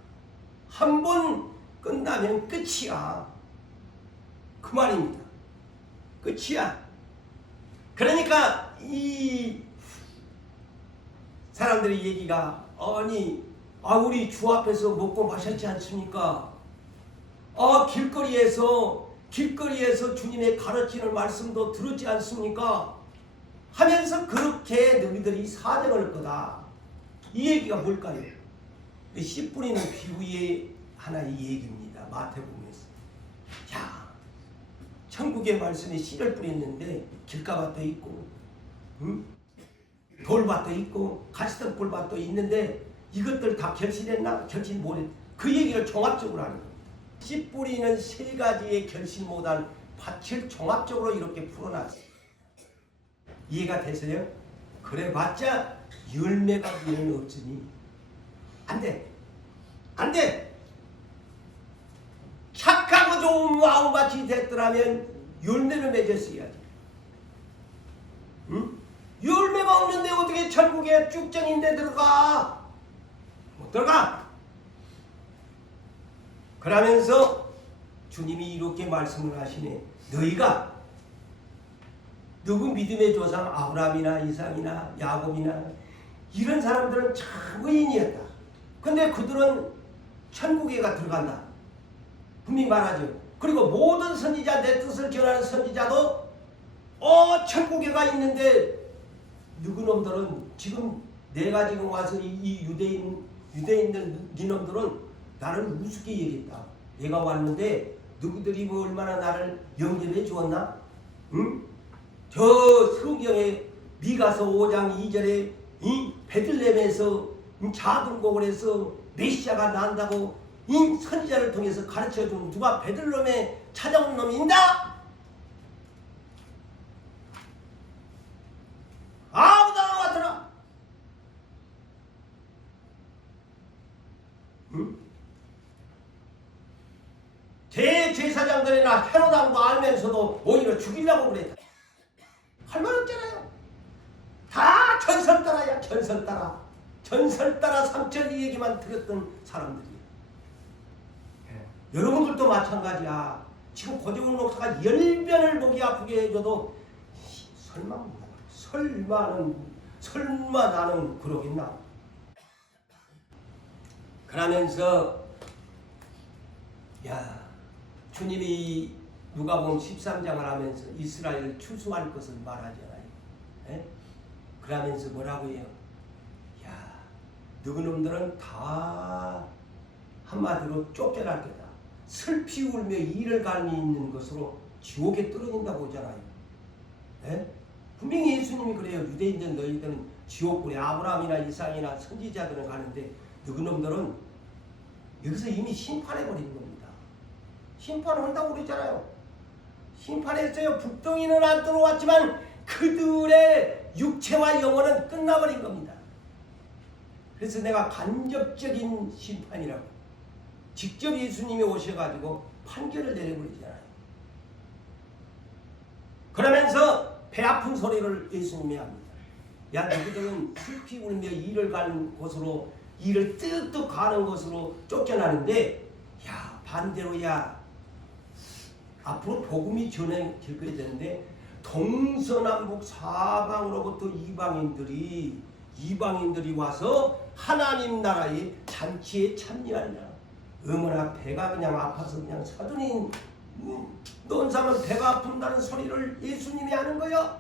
한 번 끝나면 끝이야. 그 말입니다. 끝이야. 그러니까 이 사람들의 얘기가 우리 주 앞에서 먹고 마셨지 않습니까? 길거리에서 주님의 가르치는 말씀도 들었지 않습니까? 하면서 그렇게 너희들이 사정할 거다. 이 얘기가 뭘까요? 씨 뿌리는 비유의 하나의 얘기입니다. 마태복음에서. 자, 천국의 말씀에 씨를 뿌렸는데 길가밭도 있고 돌밭도 있고 가시덤 꿀밭도 있는데 이것들 다 결실했나? 결실 못했. 그 얘기를 종합적으로 하는 겁니다. 씨 뿌리는 세 가지의 결실 못한 밭을 종합적으로 이렇게 풀어놨어요. 이해가 되세요? 그래봤자 열매가 미는 없으니 안 돼. 안 돼. 착하고 좋은 마음밭이 됐더라면 열매를 맺었어야지. 응? 열매가 없는데 어떻게 천국에 쭉정인데 들어가? 못 들어가. 그러면서 주님이 이렇게 말씀을 하시네. 너희가 누구 믿음의 조상 아브라함이나 이삭이나 야곱이나 이런 사람들은 참 의인이었다. 근데 그들은 천국에가 들어간다. 분명히 말하죠. 그리고 모든 선지자, 내 뜻을 전하는 선지자도 천국에가 있는데 누구 놈들은 지금 내가 지금 와서 이 유대인들 니놈들은 나를 우습게 얘기했다. 내가 왔는데 누구들이 뭐 얼마나 나를 영접해 주었나? 응? 저 성경에 미가서 5장 2절에 이 베들레헴에서 작은 곡을 해서 메시아가 난다고 이 선지자를 통해서 가르쳐준 누가 베들레헴에 찾아온 놈이 있다? 아무도 안 왔더라. 응? 제사장들이나 헤로당도 알면서도 오히려 죽이려고 그랬다. 할 말 없잖아요. 다 전설 따라야. 전설 따라. 전설 따라 삼천 이 얘기만 들었던 사람들이에요. 여러분들도 마찬가지야. 지금 고재훈 목사가 10변을 목이 아프게 해줘도 설마 나는 그러겠나? 그러면서 주님이 누가복음 13장을 하면서 이스라엘을 추수할 것을 말하잖아요. 에? 그러면서 뭐라고 해요? 너희 놈들은 다 한마디로 쫓겨날 거다. 슬피 울며 이를 갈미 있는 것으로 지옥에 떨어진다고 하잖아요. 에? 분명히 예수님이 그래요. 유대인들 너희들은 지옥불에 아브라함이나 이삭이나 선지자들은 가는데 너희 놈들은 여기서 이미 심판해버린 겁니다. 심판한다고 그랬잖아요. 심판했어요. 북동이는 안 들어왔지만 그들의 육체와 영혼은 끝나버린 겁니다. 그래서 내가 간접적인 심판이라고. 직접 예수님이 오셔가지고 판결을 내려버리잖아요. 그러면서 배 아픈 소리를 예수님이 합니다. 너희들은 슬피 울며 이를 가는 곳으로, 이를 뜩뜩 가는 곳으로 쫓겨나는데, 반대로 앞으로 복음이 전해질 거야 되는데, 동서남북 사방으로부터 이방인들이 와서 하나님 나라의 잔치에 참여하리라. 어머나 배가 그냥 아파서 그냥 사돈이 논 사람은 배가 아픈다는 소리를 예수님이 하는 거야.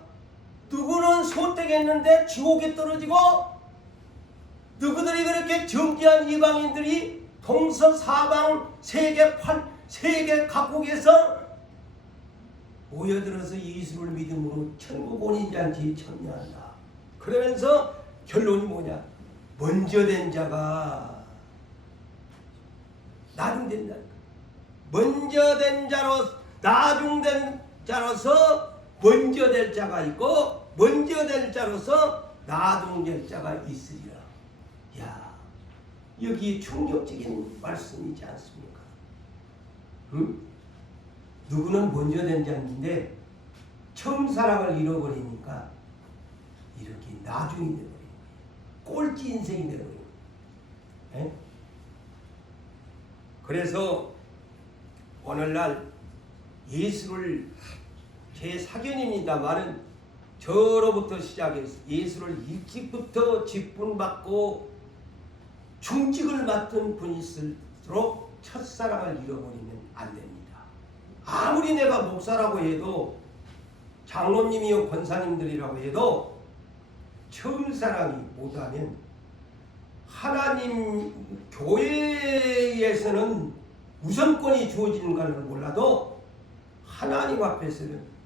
누구는 소떼겠는데 지옥에 떨어지고, 누구들이 그렇게 정죄한 이방인들이 동서사방 세계 각국에서 모여들어서 예수를 믿음으로 천국 온인 잔치에 참여한다. 그러면서 결론이 뭐냐? 먼저 된 자가 나중된 자. 먼저 된 자로 나중된 자로서 먼저 될 자가 있고, 먼저 될 자로서 나중될 자가 있으리라. 여기 충격적인 말씀이지 않습니까? 응? 누구는 먼저 된 자인데 처음 사랑을 잃어버리니까 이렇게 나중이 되버린 거예요. 꼴찌 인생이 되버린 거예요. 그래서 오늘날 예수를 제 사견입니다만은 저로부터 시작해서 예수를 일찍부터 직분받고 중직을 맡은 분일수록 첫사랑을 잃어버리면 안 됩니다. 아무리 내가 목사라고 해도, 장로님이요 권사님들이라고 해도 처음 사랑이 못하면 하나님 교회에서는 우선권이 주어지는 걸 몰라도 하나님 앞에서는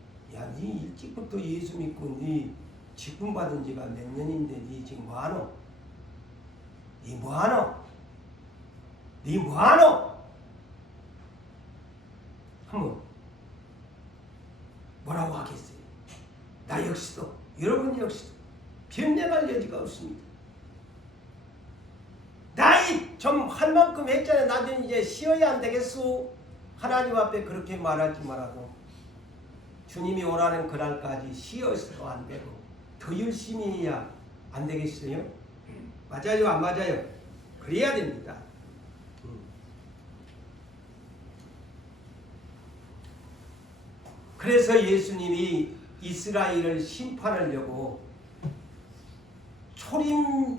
니 일찍부터 예수 믿고 니 직분 받은 지가 몇 년인데 니 지금 뭐하노? 니 뭐하노? 니 뭐하노? 한번 뭐라고 하겠어요? 나 역시도 여러분 역시도 변명할 여지가 없습니다. 나이 좀 할 만큼 했잖아요. 나도 이제 쉬어야 안 되겠소? 하나님 앞에 그렇게 말하지 말라고. 주님이 오라는 그날까지 쉬어서도 안 되고 더 열심히 해야 안 되겠어요? 맞아요? 안 맞아요? 그래야 됩니다. 그래서 예수님이 이스라엘을 심판하려고 초림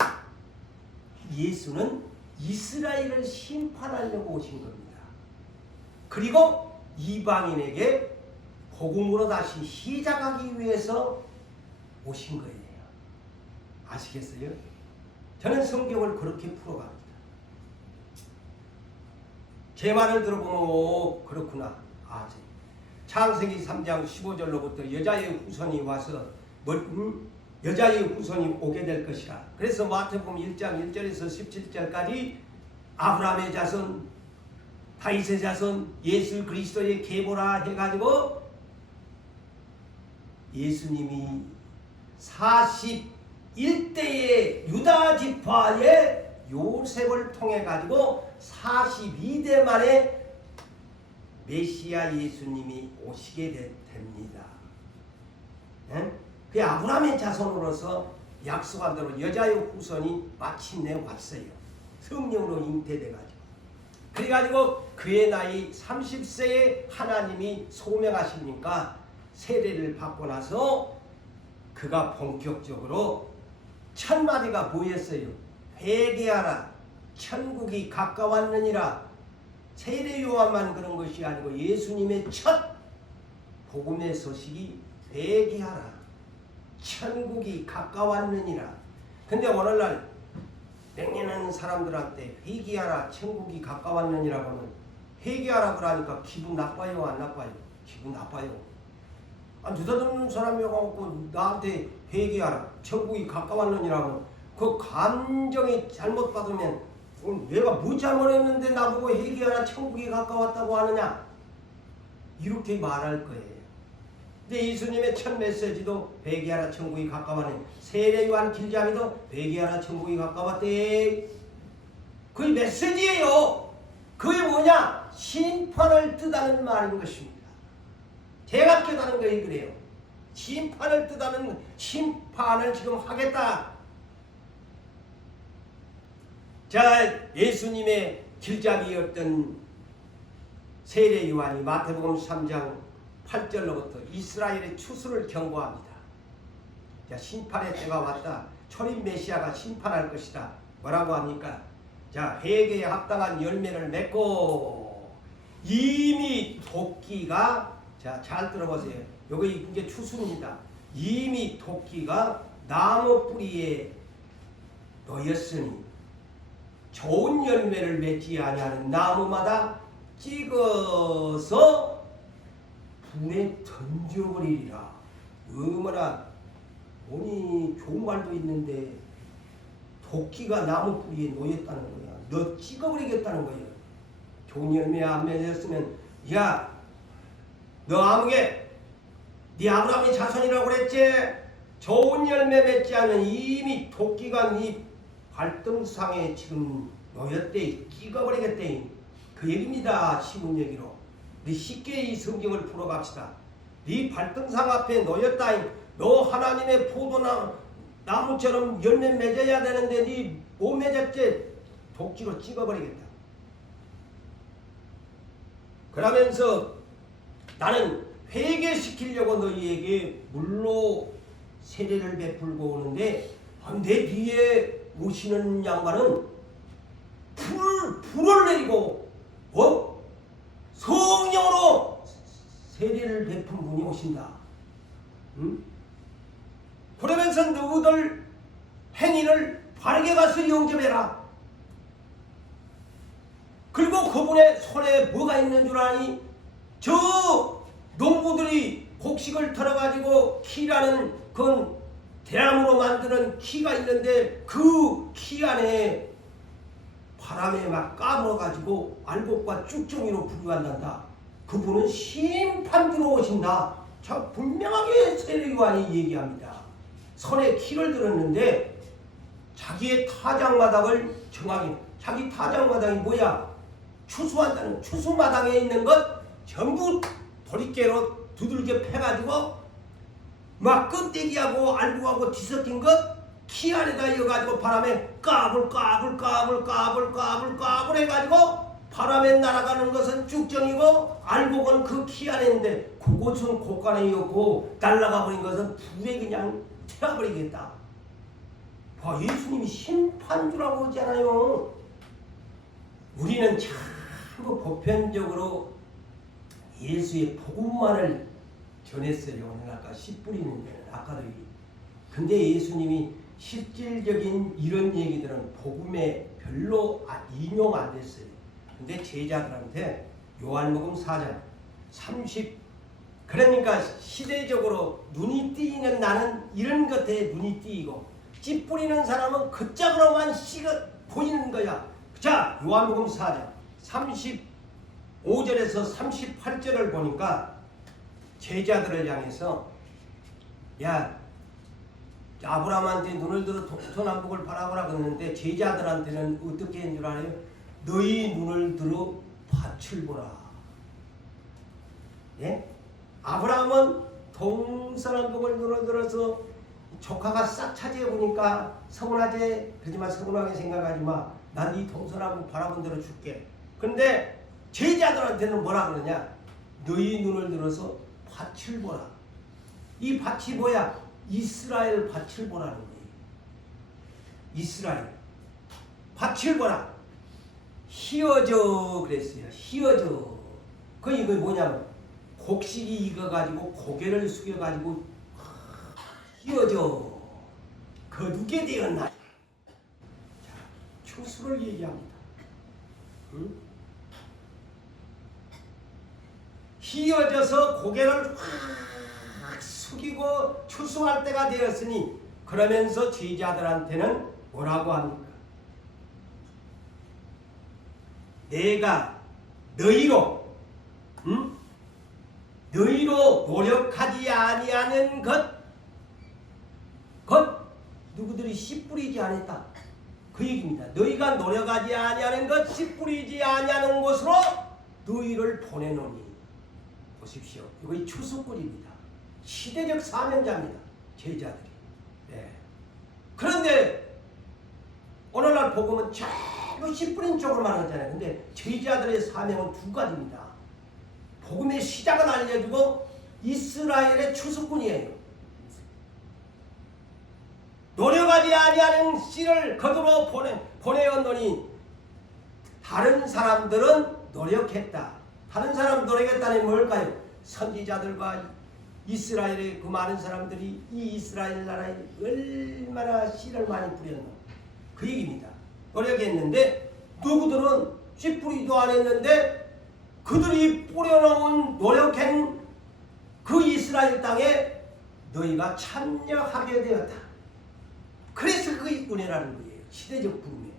예수는 이스라엘을 심판하려고 오신 겁니다. 그리고 이방인에게 복음으로 다시 시작하기 위해서 오신 거예요. 아시겠어요? 저는 성경을 그렇게 풀어갑니다. 제 말을 들어보면 오, 그렇구나. 창세기 3장 15절로부터 여자의 후손이 와서 여자의 후손이 오게 될 것이라. 그래서 마태복음 1장 1절에서 17절까지 아브라함의 자손, 다윗의 자손, 예수 그리스도의 계보라 해가지고 예수님이 41대의 유다 지파의 요셉을 통해 가지고 42대 만에 메시아 예수님이 오시게 됩니다. 그 아브라함의 자손으로서 약속한 대로 여자의 후손이 마침내 왔어요. 성령으로 잉태돼가지고. 그래가지고 그의 나이 30세에 하나님이 소명하시니까 세례를 받고 나서 그가 본격적으로 첫 마디가 뭐였어요? 회개하라, 천국이 가까웠느니라. 세례 요한만 그런 것이 아니고 예수님의 첫 복음의 소식이 회개하라, 천국이 가까웠느니라. 근데 오늘날 맹인하는 사람들한테 회개하라, 천국이 가까웠느니라고는 회개하라 그러니까 기분 나빠요, 안 나빠요? 기분 나빠요. 느닷없는 사람이 와갖고 나한테 회개하라, 천국이 가까웠느니라고 그 감정이 잘못받으면 내가 뭐 잘못했는데 나보고 회개하라, 천국이 가까웠다고 하느냐, 이렇게 말할 거예요. 근데 예수님의 첫 메시지도 회개하라, 천국이 가까웠네. 세례 요한 길잡이도 회개하라, 천국이 가까웠대. 그게 메시지예요. 그게 뭐냐? 심판을 뜻하는 말인 것입니다. 제가 깨달은 거예요. 그래요. 심판을 뜻하는, 심판을 지금 하겠다. 자, 예수님의 길잡이였던 세례 요한이 마태복음 3장 8절로부터 이스라엘의 추수를 경고합니다. 자, 심판의 때가 왔다. 초림 메시아가 심판할 것이다. 뭐라고 합니까? 자, 회개에 합당한 열매를 맺고 이미 토끼가, 자, 잘 들어보세요. 여기 이제 추수입니다. 이미 토끼가 나무 뿌리에 놓였으니 좋은 열매를 맺지 아니하는 나무마다 찍어서 불에 던져버리리라. 얼마나 오니 좋은 말도 있는데 토끼가 나무 뿌리에 놓였다는 거야. 너 찍어버리겠다는 거야. 좋은 열매 안 맺었으면, 야, 너 아무개 네 아브라함의 자손이라고 그랬지? 좋은 열매 맺지 않은 이미 토끼가 네 발등상에 지금 놓였대. 찍어버리겠대. 그 얘기입니다. 쉬운 얘기로. 네 쉽게 이 성경을 풀어갑시다. 네 발등상 앞에 놓였다. 너 하나님의 포도나무처럼 열매 맺어야 되는데 네 못 맺었지? 독지로 찍어버리겠다. 그러면서 나는 회개시키려고 너희에게 물로 세례를 베풀고 오는데 내 뒤에 오시는 양반은 불을 내리고 성령으로 세례를 베푼 분이 오신다. 응? 그러면서 너희들 행위를 바르게 가서 영접해라. 그리고 그분의 손에 뭐가 있는 줄 아니? 저 농부들이 곡식을 털어가지고 키라는 그 대나무로 만드는 키가 있는데 그 키 안에 바람에 막 까물어가지고 알곡과 쭉정이로 분류한단다. 그분은 심판주로 오신다. 참 분명하게 세례요한이 얘기합니다. 선의 키를 들었는데 자기의 타작마당을 정하게, 자기 타작마당이 뭐야? 추수한다는, 추수마당에 있는 것 전부 도리깨로 두들겨 패가지고 막 껍데기하고 알구하고 뒤섞인 것 키 안에다 이어가지고 바람에 까불 해가지고 바람에 날아가는 것은 쭉정이고 알곡은 그 키 안에 있는데 그것은 곳간에 이었고 날아가 버린 것은 불에 그냥 튀어버리겠다. 예수님이 심판주라고 하잖아요. 우리는 참 보편적으로 예수의 복음만을 전했어요. 오늘 아까 씨 뿌리는 데는 아까도 얘기. 근데 예수님이 실질적인 이런 얘기들은 복음에 별로 인용 안 됐어요. 근데 제자들한테 요한복음 4장 30 그러니까 시대적으로 눈이 띄는 나는 이런 것에 눈이 띄고 씨 뿌리는 사람은 그 짝으로만 씨가 보이는 거야. 자, 요한복음 4장 35절에서 38절을 보니까 제자들을 향해서 야 아브라함한테 눈을 들어 동서남북을 바라보라 그러는데 제자들한테는 어떻게 했는 줄 알아요? 너희 눈을 들어 밭을 보라. 예? 아브라함은 동서남북을 눈을 들어서 조카가 싹 차지해 보니까 서운하지? 그러지만 서운하게 생각하지 마. 난 이 동서남북 바라본 대로 줄게. 그런데 제자들한테는 뭐라 그러냐? 너희 눈을 들어서 밭을 보라. 이 밭이 뭐야? 이스라엘 밭을 보라는 거예요. 이스라엘 밭을 보라. 휘어져 그랬어요. 휘어져. 이거 뭐냐면 곡식이 익어가지고 고개를 숙여가지고 휘어져 거두게 되었나. 자, 추수를 얘기합니다. 응? 휘어져서 고개를 확 숙이고 추수할 때가 되었으니 그러면서 제자들한테는 뭐라고 합니까? 내가 너희로 너희로 노력하지 아니하는 것 누구들이 씨 뿌리지 않았다. 그 얘기입니다. 너희가 노력하지 아니하는 것 씨 뿌리지 아니하는 곳으로 너희를 보내노니. 보십시오. 이거 추수꾼입니다. 시대적 사명자입니다. 제자들이. 네. 그런데 오늘날 복음은 전부 씨 뿌린 쪽으로만 하잖아요. 근데 제자들의 사명은 두 가지입니다. 복음의 시작을 알려주고 이스라엘의 추수꾼이에요. 노력하지 아니하는 씨를 거두러 보내었노니 다른 사람들은 노력했다. 다른 사람 노력했다는 뭘까요? 선지자들과 이스라엘의 그 많은 사람들이 이 이스라엘 나라에 얼마나 씨를 많이 뿌렸노. 그 얘기입니다. 노력했는데 누구들은 씨 뿌리도 안 했는데 그들이 뿌려놓은 노력한 그 이스라엘 땅에 너희가 참여하게 되었다. 그래서 그게 은혜라는 거예요. 시대적 부름에.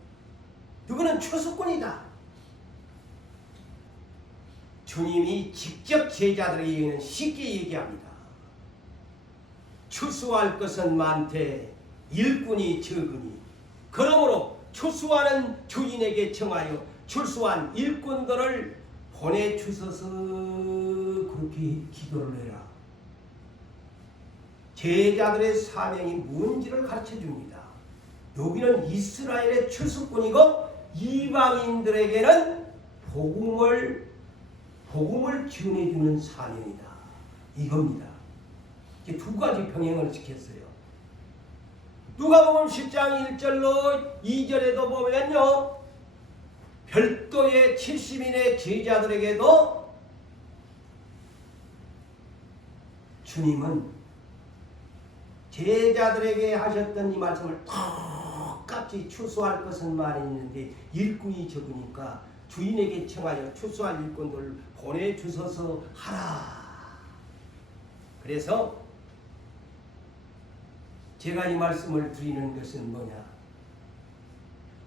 누구는 추수꾼이다. 주님이 직접 제자들에게는 쉽게 얘기합니다. 추수할 것은 많되 일꾼이 적으니 그러므로 추수하는 주인에게 청하여 추수한 일꾼들을 보내주소서. 그렇게 기도를 해라. 제자들의 사명이 뭔지를 가르쳐줍니다. 여기는 이스라엘의 추수꾼이고 이방인들에게는 복음을 전해주는 사명이다. 이겁니다. 이렇게 두 가지 병행을 시켰어요. 누가복음 10장 1절로 2절에도 보면요. 별도의 70인의 제자들에게도 주님은 제자들에게 하셨던 이 말씀을 똑같이 추수할 것은 많이 있는데 일꾼이 적으니까 주인에게 청하여 추수할 일꾼들을 보내주소서 하라. 그래서 제가 이 말씀을 드리는 것은 뭐냐?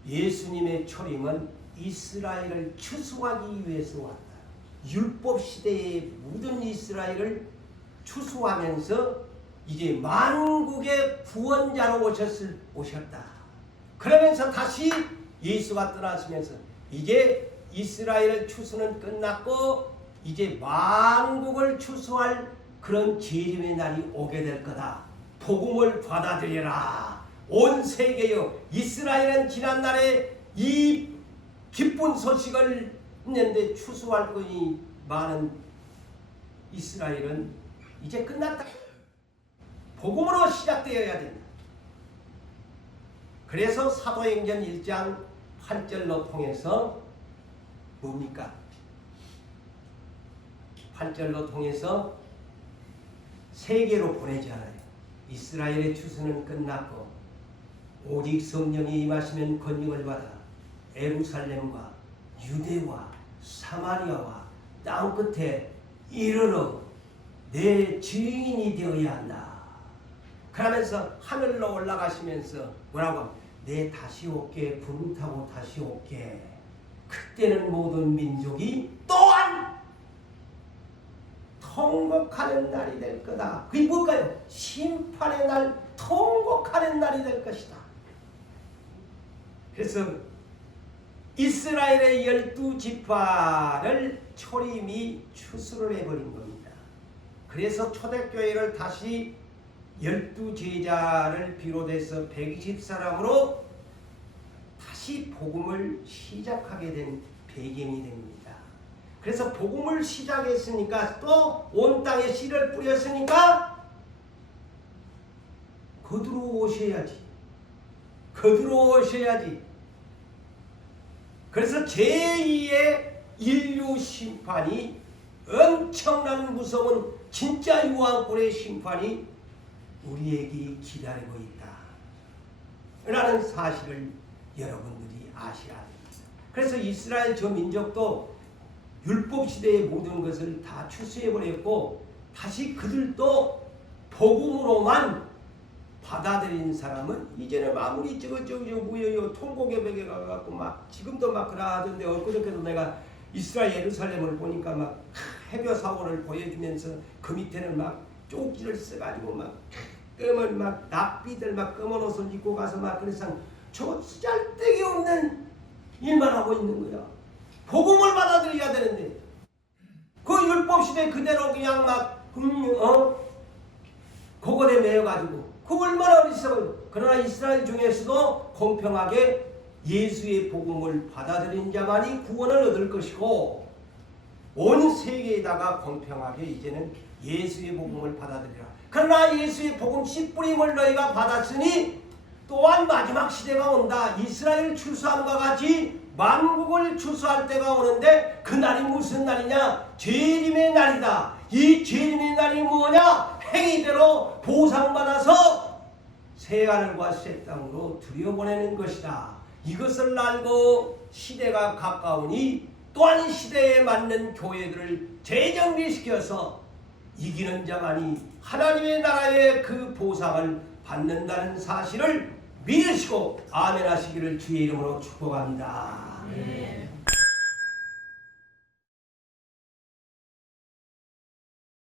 예수님의 초림은 이스라엘을 추수하기 위해서 왔다. 율법 시대의 모든 이스라엘을 추수하면서 이제 만국의 구원자로 오셨다. 그러면서 다시 예수가 떠나시면서 이제 이스라엘의 추수는 끝났고 이제 만국을 추수할 그런 재림의 날이 오게 될 거다. 복음을 받아들여라. 온 세계여, 이스라엘은 지난날에 이 기쁜 소식을 했는데 추수할 것이 많은 이스라엘은 이제 끝났다. 복음으로 시작되어야 된다. 그래서 사도행전 1장 8절로 통해서 뭡니까? 8절로 통해서 세계로 보내잖아요. 이스라엘의 추수는 끝났고 오직 성령이 임하시면 권능을 받아 예루살렘과 유대와 사마리아와 땅끝에 이르러 내 증인이 되어야 한다. 그러면서 하늘로 올라가시면서 뭐라고? 내 다시 올게, 구름 타고 다시 올게. 그때는 모든 민족이 또한 통곡하는 날이 될 거다. 그게 뭘까요? 심판의 날, 통곡하는 날이 될 것이다. 그래서 이스라엘의 12지파를 초림이 추수를 해버린 겁니다. 그래서 초대교회를 다시 12제자를 비롯해서 120사람으로 다시 복음을 시작하게 된 배경이 됩니다. 그래서 복음을 시작했으니까 또 온 땅에 씨를 뿌렸으니까 거두러 오셔야지. 거두러 오셔야지. 그래서 제2의 인류 심판이 엄청난 무서운 진짜 유황불의 심판이 우리에게 기다리고 있다 라는 사실을 여러분들이 아셔야 됩니다. 그래서 이스라엘 저 민족도 율법 시대의 모든 것을 다 추수해버렸고 다시 그들도 복음으로만 받아들인 사람은 이제는 아무리 무효요 통곡의 벽에 가갖고 막 지금도 막 그러던데 엊그저께도 내가 이스라엘 예루살렘을 보니까 막 해교 사원을 보여주면서 그 밑에는 막 쪽지를 써가지고 막 검은 막 납비들 막 검은 옷을 입고 가서 막 그래서 저 쓰잘데기 없는 일만 하고 있는 거야. 복음을 받아들여야 되는데 그 율법 시대 그대로 그냥 막 그거에 매여가지고 그 얼마나 어리석어요. 그러나 이스라엘 중에서도 공평하게 예수의 복음을 받아들인 자만이 구원을 얻을 것이고 온 세계에다가 공평하게 이제는 예수의 복음을 받아들이라. 그러나 예수의 복음 씨 뿌림을 너희가 받았으니 또한 마지막 시대가 온다. 이스라엘 추수함과 같이 만국을 추수할 때가 오는데 그 날이 무슨 날이냐? 재림의 날이다. 이 재림의 날이 뭐냐? 행위대로 보상받아서 새하늘과 새 땅으로 들여보내는 것이다. 이것을 알고 시대가 가까우니 또한 시대에 맞는 교회들을 재정비시켜서 이기는 자만이 하나님의 나라의 그 보상을 받는다는 사실을 믿으시고 아멘 하시기를 주의 이름으로 축복합니다.